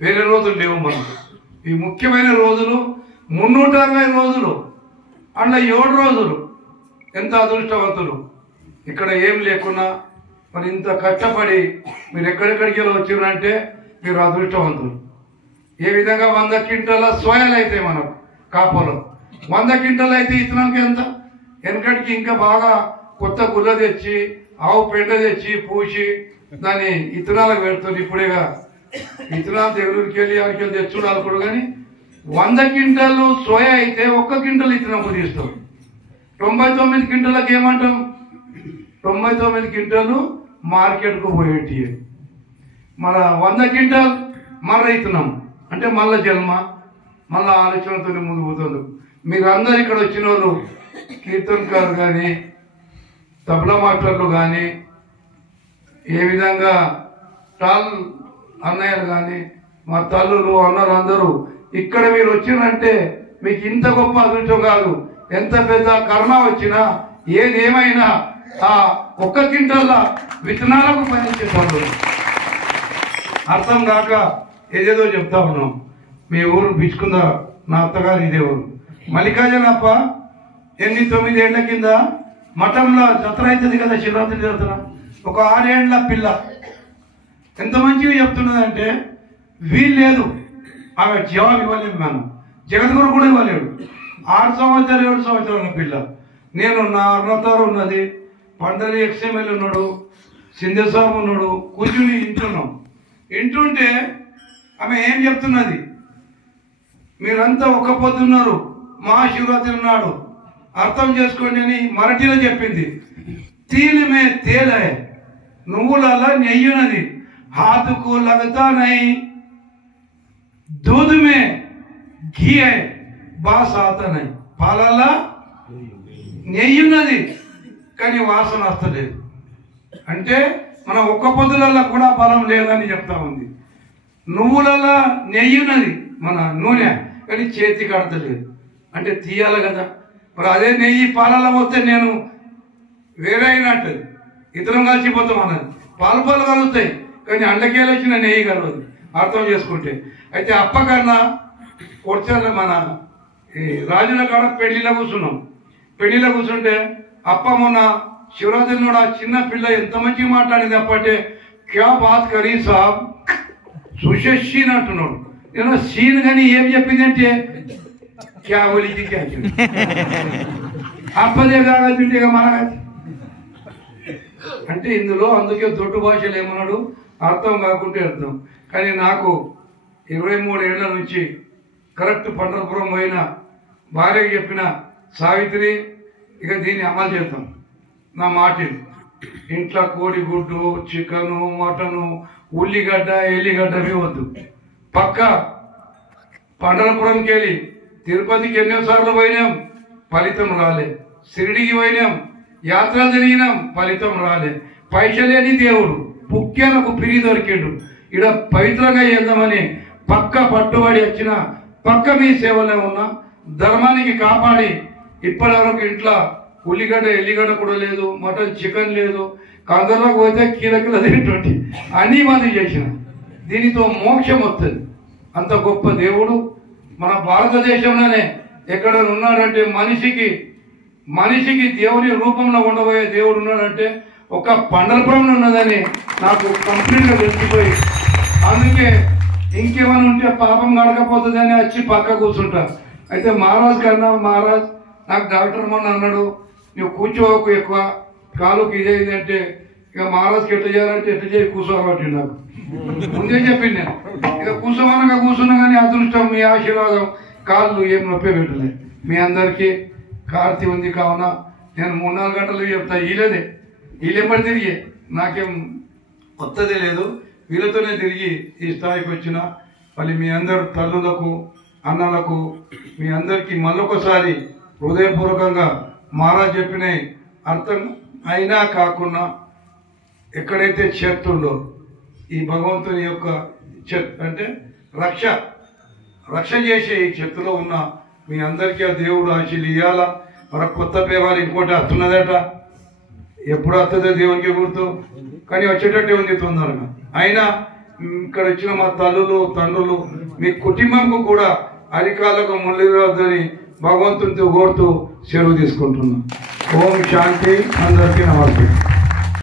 వేరే రోజులు లేవు మనం. ఈ ముఖ్యమైన రోజులు 360 రోజులు, అందులో 7 రోజులు. ఎంత అదృష్టవంతులు. ఇక్కడ ఏం లేకున్నా మరి ఇంత కష్టపడి మీరు ఎక్కడెక్కడికి వచ్చిరంటే మీరు అదృష్టవంతులు. ఏ విధంగా 100 క్వింటాల సోయాలు అయితే మనకు కాపలో 100 క్వింటాలు అయితే ఇతనానికి ఎంత? వెనకటికి ఇంకా బాగా కొత్త గుల్ల తెచ్చి ఆవు పెండ తెచ్చి పూసి దాన్ని ఇతనాలకు పెడుతుంది. ఇప్పుడేగా ఇతనాలు దగ్గరికి వెళ్ళి ఆడికి వెళ్ళి తెచ్చుకోవాలి. కానీ 100 క్వింటాలు సోయా అయితే 1 క్వింటల్ ఇతనం తీస్తాం. 99 క్వింటాలకు ఏమంటాం? 99 క్వింటాలు మార్కెట్కు పోయేటి. మన 100 క్వింటాల్ మళ్ళీ ఇస్తున్నాం అంటే మళ్ళీ జన్మ, మళ్ళీ ఆలోచనతో ముందు పోతుంది. మీరు అందరు ఇక్కడ వచ్చిన వాళ్ళు కీర్తనకారు కానీ తబలా మాస్టర్లు కానీ ఏ విధంగా టాల్ అన్నయ్యలు కానీ మా తల్లులు అన్నలు అందరూ ఇక్కడ మీరు వచ్చినంటే మీకు ఇంత గొప్ప అదృష్టం కాదు. ఎంత పెద్ద కర్మ వచ్చినా ఏదేమైనా ఆ 1 క్వింటాల విత్తనాలకు పనిచ్చే పనులు అర్థం కాక ఏదేదో చెప్తా ఉన్నాం. మీ ఊరు బిచ్చుకుందా? నా అత్తగారు ఇదే ఊరు మల్లికార్జునప్ప. 9 ఏళ్ల కింద మఠంలో జత్ర అవుతుంది కదా, శివరాత్రి జాతర. ఒక 6 ఏళ్ల పిల్ల ఎంత మంచిగా చెప్తున్నదంటే వీలు లేదు, ఆమె జవాబు ఇవ్వలేము. మనం జగద్గురు కూడా ఇవ్వలేడు. 6 సంవత్సరాలు 7 సంవత్సరాల పిల్ల. నేను నా అన్నతారు ఉన్నది, పండరి ఎక్స్ఎంఎల్ ఉన్నాడు, సింధేశ్వరం ఉన్నాడు, కూర్చుని వింటున్నాం. వింటుంటే ఆమె ఏం చెప్తున్నది, మీరంతా ఒక్క పొద్దున్నారు, మహాశివరాత్రి నాడు అర్థం చేసుకోండి అని మరాఠీలో చెప్పింది. తీలిమే తేలే నువ్వులలో నెయ్యున్నది, హాతుకు లగతా నై, दूध में घी है బాస్ ఆతనై, పాలల్లో నెయ్యి ఉన్నది కానీ వాసన వస్తలేదు. అంటే మన ఒక్క పొద్దులలో కూడా బలం లేదని చెప్తా ఉంది. నువ్వులలో నెయ్యి ఉన్నది, మన నూనె, కానీ చేతి కడతలేదు. అంటే తీయాలి కదా. మరి అదే నెయ్యి పాలలో పోతే నేను వేరే అయినట్టు ఇతరం కలిసిపోతాం అన్నది. పాలు కలుగుతాయి కానీ అండకేలు వచ్చిన నెయ్యి కలవదు, అర్థం చేసుకుంటే. అయితే అప్ప కన్నా కొర్చాల మన ఈ రాజుల కాడ పెళ్లిలో కూర్చున్నాం. పెళ్లిలో కూర్చుంటే అప్ప మొన్న శివరాత్రి కూడా చిన్న పిల్ల ఎంత మంచిగా మాట్లాడింది. అప్పంటే క్యా బాత్ కరీ సాబ్ సుషే షీన్ అంటున్నాడు. నేను సీన్ కానీ ఏం చెప్పిందంటే క్యా ఒలికి క్యా అప్పదే కాగంటే ఇక మన అంటే ఇందులో అందుకే దొడ్డు భాషలు ఏమన్నాడు అర్థం కాకుంటే అర్థం. కానీ నాకు 23 ఏళ్ల నుంచి కరెక్ట్ పండరపురం పోయిన భార్యకి చెప్పిన సావిత్రి ఇక దీన్ని అమలు చేద్దాం. నా మాటిని ఇంట్లో కోడిగుడ్డు, చికెను, మటను, ఉల్లిగడ్డ, ఎల్లిగడ్డవి వద్దు. పక్క పండరపురంకి వెళ్ళి తిరుపతికి ఎన్నోసార్లు పోయినాం, ఫలితం రాలే. షిరిడికి పోయినాం, యాత్రలు తిరిగినాం, ఫలితం రాలే. పైసలేని దేవుడు పుక్యాలకు పిరి దొరికిండు. ఇక్కడ పవిత్రంగా చేద్దామని పక్క పట్టుబడి వచ్చిన పక్క మీ సేవలో ఉన్న ధర్మానికి కాపాడి ఇప్పటివరకు ఇంట్లో ఉల్లిగడ్డ ఎల్లిగడ్డ కూడా లేదు, మటన్ చికెన్ లేదు. కందర్లోకి పోతే కీలకిలో తినేటువంటి అన్నీ మంది చేసిన దీనితో మోక్షం వస్తుంది. అంత గొప్ప దేవుడు మన భారతదేశంలోనే ఎక్కడ ఉన్నాడంటే మనిషికి దేవుని రూపంలో ఉండబోయే దేవుడు ఉన్నాడంటే ఒక పండరపురంలో ఉన్నదని నాకు కంప్లీట్గా తెలిసిపోయి, అందుకే ఇంకేమైనా ఉంటే పాపం గడకపోతుందని వచ్చి పక్క కూర్చుంటా. అయితే మహారాజ్ కన్నా మహారాజ్ నాకు డాక్టర్ మొన్న అన్నాడు, నువ్వు కూర్చోవకు ఎక్కువ కాలుకి ఇదేది అంటే ఇక మహారాజ్కి ఎట్లా చేయాలంటే ఎట్లా చేయి కూర్చోబట్టి నాకు ముందే చెప్పింది. నేను ఇక కూర్చోమనగా కూర్చున్నా కానీ అదృష్టం మీ ఆశీర్వాదం కాళ్ళు ఏం నొప్పి పెట్టలేదు. మీ అందరికీ కార్తీ ఉంది కావున నేను 3-4 గంటలు చెప్తా. వీళ్ళెప్పటి తిరిగి నాకేం కొత్తదే లేదు, వీళ్ళతోనే తిరిగి ఈ స్థాయికి వచ్చిన మళ్ళీ మీ అందరు తల్లులకు అన్నలకు మీ అందరికీ మళ్ళొకసారి హృదయపూర్వకంగా మహారాజ్ చెప్పిన అర్థం అయినా కాకుండా ఎక్కడైతే చర్త్ ఉందో ఈ భగవంతుని యొక్క చర్త్ అంటే రక్ష చేసే ఈ చర్త్లో ఉన్న మీ అందరికీ ఆ దేవుడు ఆశీలు ఇవ్వాలా. మనకు కొత్త పేవారు ఇంకోటి వస్తున్నదట, ఎప్పుడు వస్తుందో దేవునికి గుర్తు, కానీ వచ్చేటట్టే ఉంది తొందరగా. అయినా ఇక్కడ వచ్చిన మా తల్లులు తండ్రులు మీ కుటుంబంకు కూడా అరికాలకు ముళ్ళిరాదని భగవంతునితో కోరుతూ సెలవు తీసుకుంటున్నాం. ఓం శాంతి. అందరికీ నమస్తే.